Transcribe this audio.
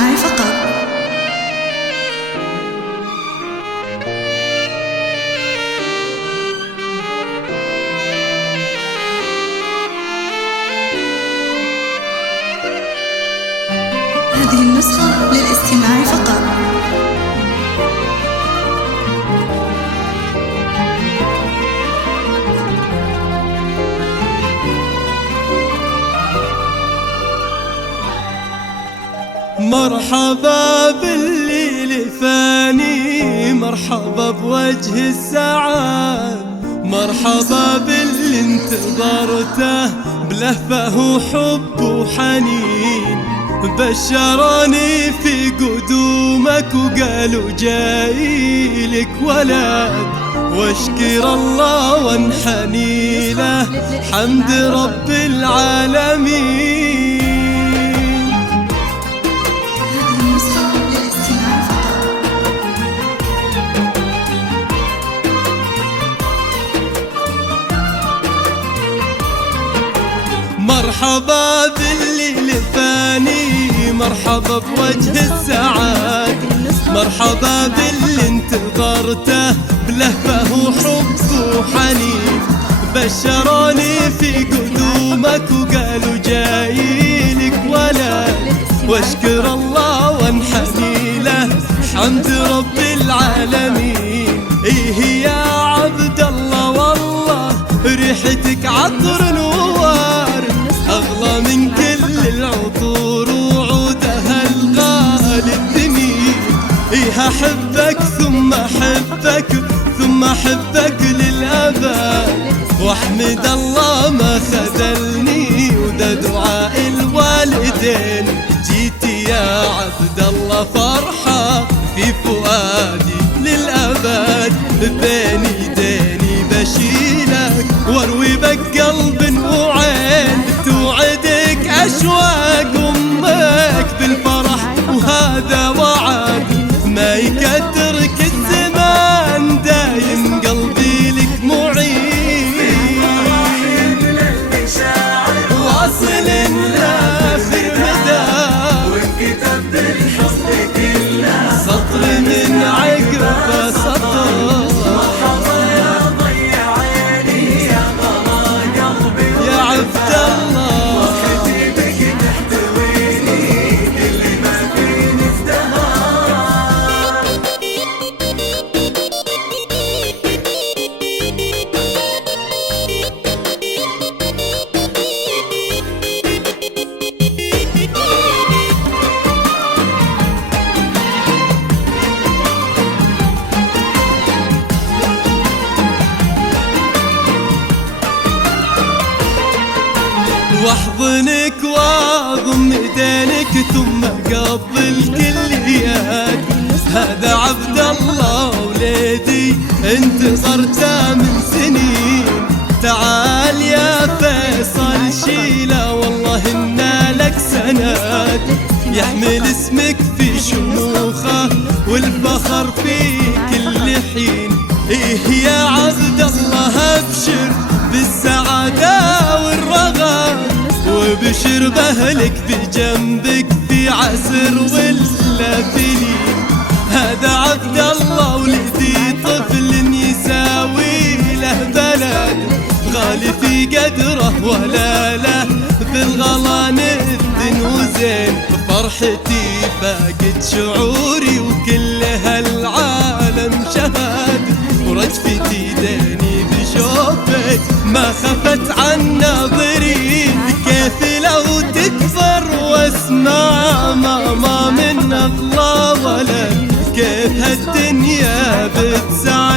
للاستماع فقط. هذه النسخة للاستماع فقط. مرحبا بالليل فاني، مرحبا بوجه السعاد، مرحبا باللي انتظرته بلهفه وحب وحنين. بشروني في قدومك وقالوا جايلك ولد، واشكر الله وانحني له حمد رب العالمين. مرحبا بالليل فاني، مرحبا بوجه السعاد، مرحبا باللي انتظرته بلهفه وحب وحنين. بشروني في قدومك وقالوا جايلك ولد، واشكر الله وانحني له حمد رب العالمين. ايه يا عبد الله والله ريحتك عطر نوار، أغلى من كل العطور وعودها الغالي الثمين. إيه أحبك ثم أحبك ثم أحبك للأبد، وأحمد الله ما خذلني وده دعاء الوالدين. جيتي يا عبد الله فرحة في فؤادي للأبد، بين ايديني بشيلك واروي بك قلب وعين. توعدك أشواق أمك بالفرح وهذا وعد، ما يكدرك الزمان دايم قلبي لك معين. واصل لآخر مدى وانكتب بالحب كله سطر من عقب سطر. واحضنك واضم ايدينك ثم قبل كليات. هذا عبد الله وليدي انتظرته من سنين. تعال يا فيصل شيله والله إنا لك سند، يحمل اسمك في شموخه والفخر في كل حين. إيه يا عبد الله ابشر بالسعادة والرغد، وبشر بأهلك بجنبك في عسر ولا فيلين. هذا عبد الله ولدي طفل يساوي له بلد، غالي في قدره ولا له بالغلا نذن وزين. فرحتي فاقد شعوري وكل هالعالم شهد، ورجفتي ديني بشوفك ما خفت عن ناظرين. كيف لو تكفر واسمع ما من الله ولد، كيف هالدنيا بتسعى